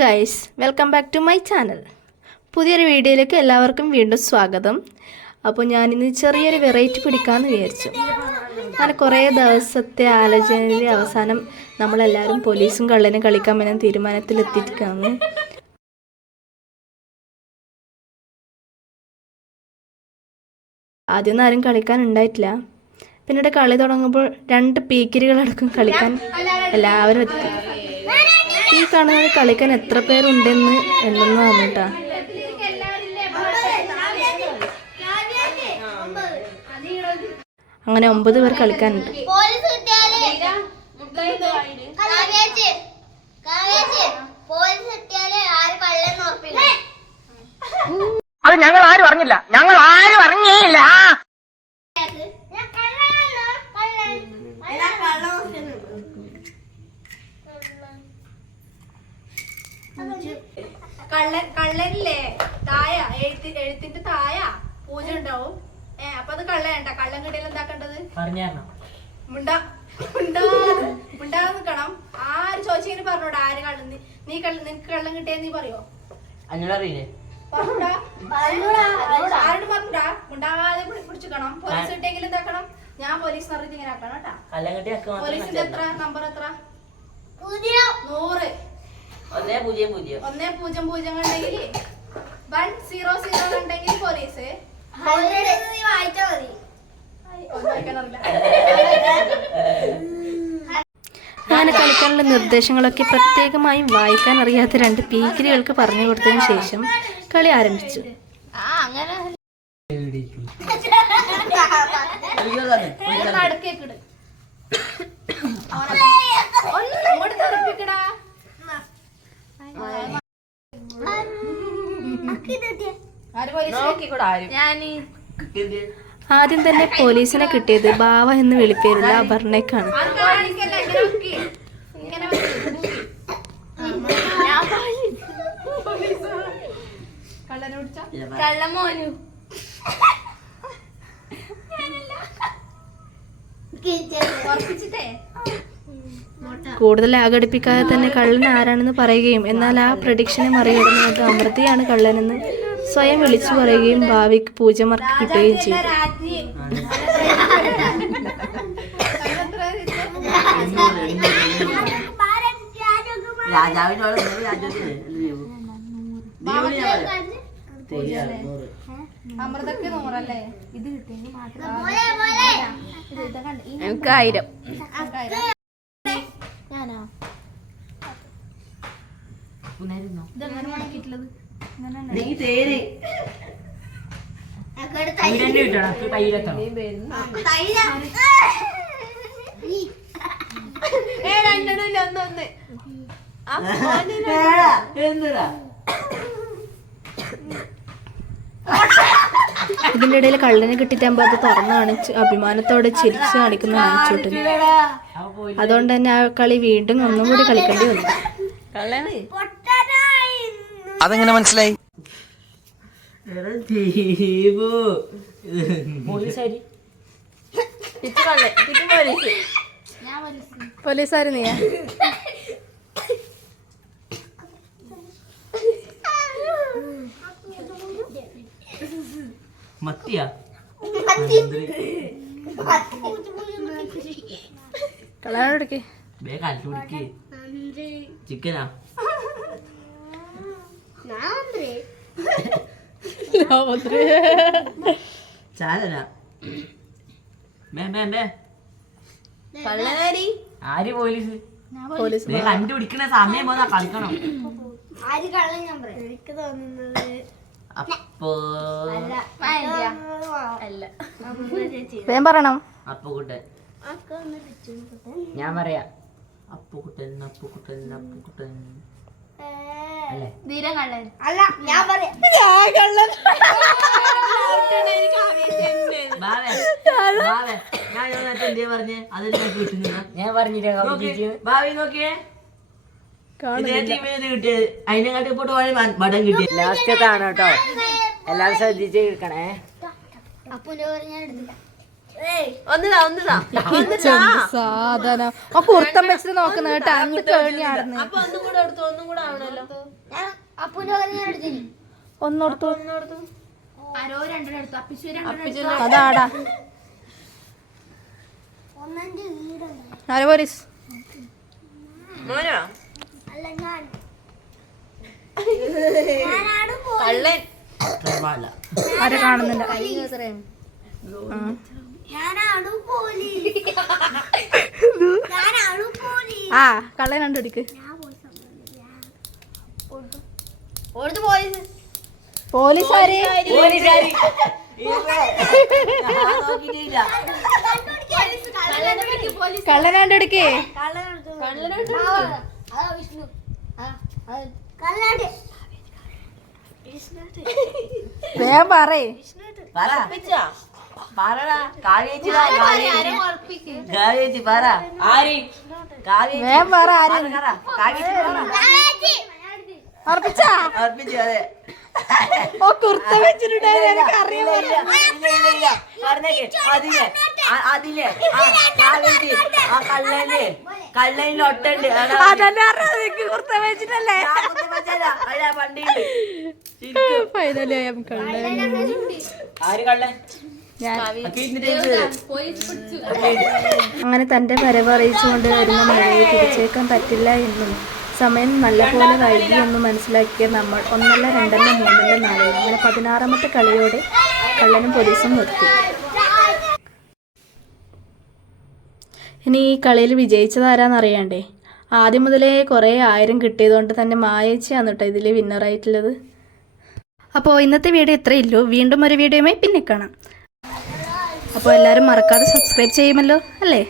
Guys, welcome back to my channel. പുതിയൊരു വീഡിയോയിലേക്ക് എല്ലാവർക്കും വീണ്ടും സ്വാഗതം. അപ്പോൾ ഞാനിന്ന് ചെറിയൊരു വെറൈറ്റി പിടിക്കാമെന്ന് വിചാരിച്ചു. അങ്ങനെ കുറേ ദിവസത്തെ ആലോചനയുടെ അവസാനം നമ്മളെല്ലാവരും പോലീസും കള്ളനും കളിക്കാമെന്ന തീരുമാനത്തിലെത്തിയിരിക്കുകയാണ്. ആദ്യമൊന്നും ആരും കളിക്കാൻ ഉണ്ടായിട്ടില്ല. പിന്നീട് കളി തുടങ്ങുമ്പോൾ 2 പീക്കിരികളടക്കം കളിക്കാൻ എല്ലാവരും എത്തി. ഈ കാണുന്നത് കളിക്കാൻ എത്ര പേരുണ്ടെന്ന് എണ്ണുന്നതാണ് കേട്ടോ. അങ്ങനെ 9 പേർ കളിക്കാനുണ്ട്. അത് ഞങ്ങൾ ആരും അറിഞ്ഞില്ല. കള്ളനില്ലേ തായ എഴുത്തിന്റെ തായ പൂജ ഉണ്ടാവും. അപ്പൊ അത് കള്ളേണ്ട. കള്ളം കിട്ടിയാൽ എന്താക്കേണ്ടത്? മിണ്ടാതെ നിക്കണം. ആര് ചോദിച്ചെങ്കിലും പറഞ്ഞോടാ ആര് കള്ളൻ. നിനക്ക് കള്ളം കിട്ടിയാ നീ പറയോ? ആരോട് പറഞ്ഞൂടാ. മിണ്ടാതെ പിടിച്ചിക്കണം. പോലീസ് കിട്ടിയെങ്കിലും എന്താക്കണം? ഞാൻ പോലീസ് പറഞ്ഞിട്ട് ഇങ്ങനെ ആക്കണം കേട്ടാ. പോലീസിന്റെ എത്ര നമ്പർ എത്ര? 100. 100 കണ്ടെങ്കിൽ 100 കണ്ടെങ്കിൽ പോലീസ്. അങ്ങനെ കളിക്കാനുള്ള നിർദ്ദേശങ്ങളൊക്കെ പ്രത്യേകമായി വായിക്കാൻ അറിയാത്ത 2 പീക്കിരികൾക്ക് പറഞ്ഞു കൊടുത്തതിന് ശേഷം കളി ആരംഭിച്ചു. ആദ്യം തന്നെ പോലീസിനെ കിട്ടിയത് ബാവ എന്ന് വിളിപ്പേരുള്ള അപർണയ്ക്കാണ്. കൂടുതൽ ആഘടിപ്പിക്കാതെ തന്നെ കള്ളൻ ആരാണെന്ന് പറയുകയും എന്നാൽ ആ പ്രഡിക്ഷനെ മറികടന്നത് അമൃതയാണ് കള്ളനെന്ന് സ്വയം വിളിച്ചു പറയുകയും ഭാവിക്ക് പൂജമാർക്ക് കിട്ടുകയും ചെയ്തു. അമൃതക്ക് 100 അല്ലേ? ഇത് എനിക്ക് 1000. ഇതെങ്ങനെ മടക്കിയിട്ടുള്ളത്? ഇതിന്റെ ഇടയിൽ കള്ളനെ കിട്ടിട്ടാകുമ്പോ അത് തുറന്നു കാണിച്ച് അഭിമാനത്തോടെ ചിരിച്ചു കാണിക്കുന്ന കാണിച്ചോട്ടിന്. അതുകൊണ്ട് തന്നെ ആ കളി വീണ്ടും ഒന്നും കൂടി കളിക്കേണ്ടി വന്നു. അതെങ്ങനെ മനസ്സിലായി? പോലീസാര് നീ മത്തിയാ കളയാടക്ക് ചിക്കനാ ചാലന ആര് പോലീസ് കണ്ടുപിടിക്കണ സമയം പോന്നാ കളിക്കണം. അപ്പോ പറയണം. അപ്പുകുട്ടൻ ഞാൻ പറയാ. അപ്പുകുട്ടൻ അല്ലേ? അല്ല ഞാൻ പറയാം. ഞാൻ പറഞ്ഞില്ലേ ഭാവി നോക്കിയേ കിട്ടിയത് അതിനെക്കാട്ടി പോട്ട് മടം കിട്ടിയ ലാസ്റ്റത്താണ് കേട്ടോ. എല്ലാരും ശ്രദ്ധിച്ച് കേൾക്കണേ. സാധനം ആ കുർത്തം വെച്ചിട്ട് നോക്കുന്ന കേട്ടോ അന്ന് കഴിഞ്ഞാടുന്നു ഒന്നോടത്തു ആരോ രണ്ടെണ്ണം എടുത്തു അപ്പിച്ചു രണ്ടെണ്ണം അതാടാ ആരോ പോലീസ് ആരെ കാണുന്നുണ്ട് ആ കള്ളൻ കണ്ടുപിടിക്ക് പോലീസ് ആര് കള്ളൻ കണ്ടുപിടിക്കേ വേഗം പറയേ വേഗം പറ ഉറപ്പിച്ചാ ഓ കുർത്ത വെച്ചിട്ടുണ്ടായിരുന്നു എനിക്ക് അറിയാൻ കള്ളൊട്ടുണ്ട് അതന്നെ അറിയാം കുർത്ത വെച്ചിട്ടല്ലേ ഫൈനലി ആയി കള്ളൻ അങ്ങനെ തന്റെ വരവ് അറിയിച്ചുകൊണ്ട് വരുന്ന മഴയെ തിരിച്ചേക്കാൻ പറ്റില്ല എന്നും സമയം നല്ലപോലെ വൈകിയെന്നും മനസ്സിലാക്കിയ നമ്മൾ ഒന്നല്ല രണ്ടല്ല മൂന്നല്ല നാലല്ല അങ്ങനെ 16ാമത്തെ കളിയോടെ കള്ളനും പോലീസും നിർത്തി. ഇനി ഈ കളിയിൽ വിജയിച്ചതാരാന്നറിയാണ്ടേ? ആദ്യം മുതലേ കുറേ 1000 കിട്ടിയതുകൊണ്ട് തന്നെ മായേച്ചിയാണ് കേട്ടോ ഇതിൽ വിന്നറായിട്ടുള്ളത്. അപ്പോൾ ഇന്നത്തെ വീഡിയോ ഇത്രയേ ഉള്ളൂ. വീണ്ടും ഒരു വീഡിയോയുമായി പിന്നെ കാണാം. അപ്പോൾ എല്ലാവരും മറക്കാതെ സബ്സ്ക്രൈബ് ചെയ്യുമല്ലോ അല്ലേ?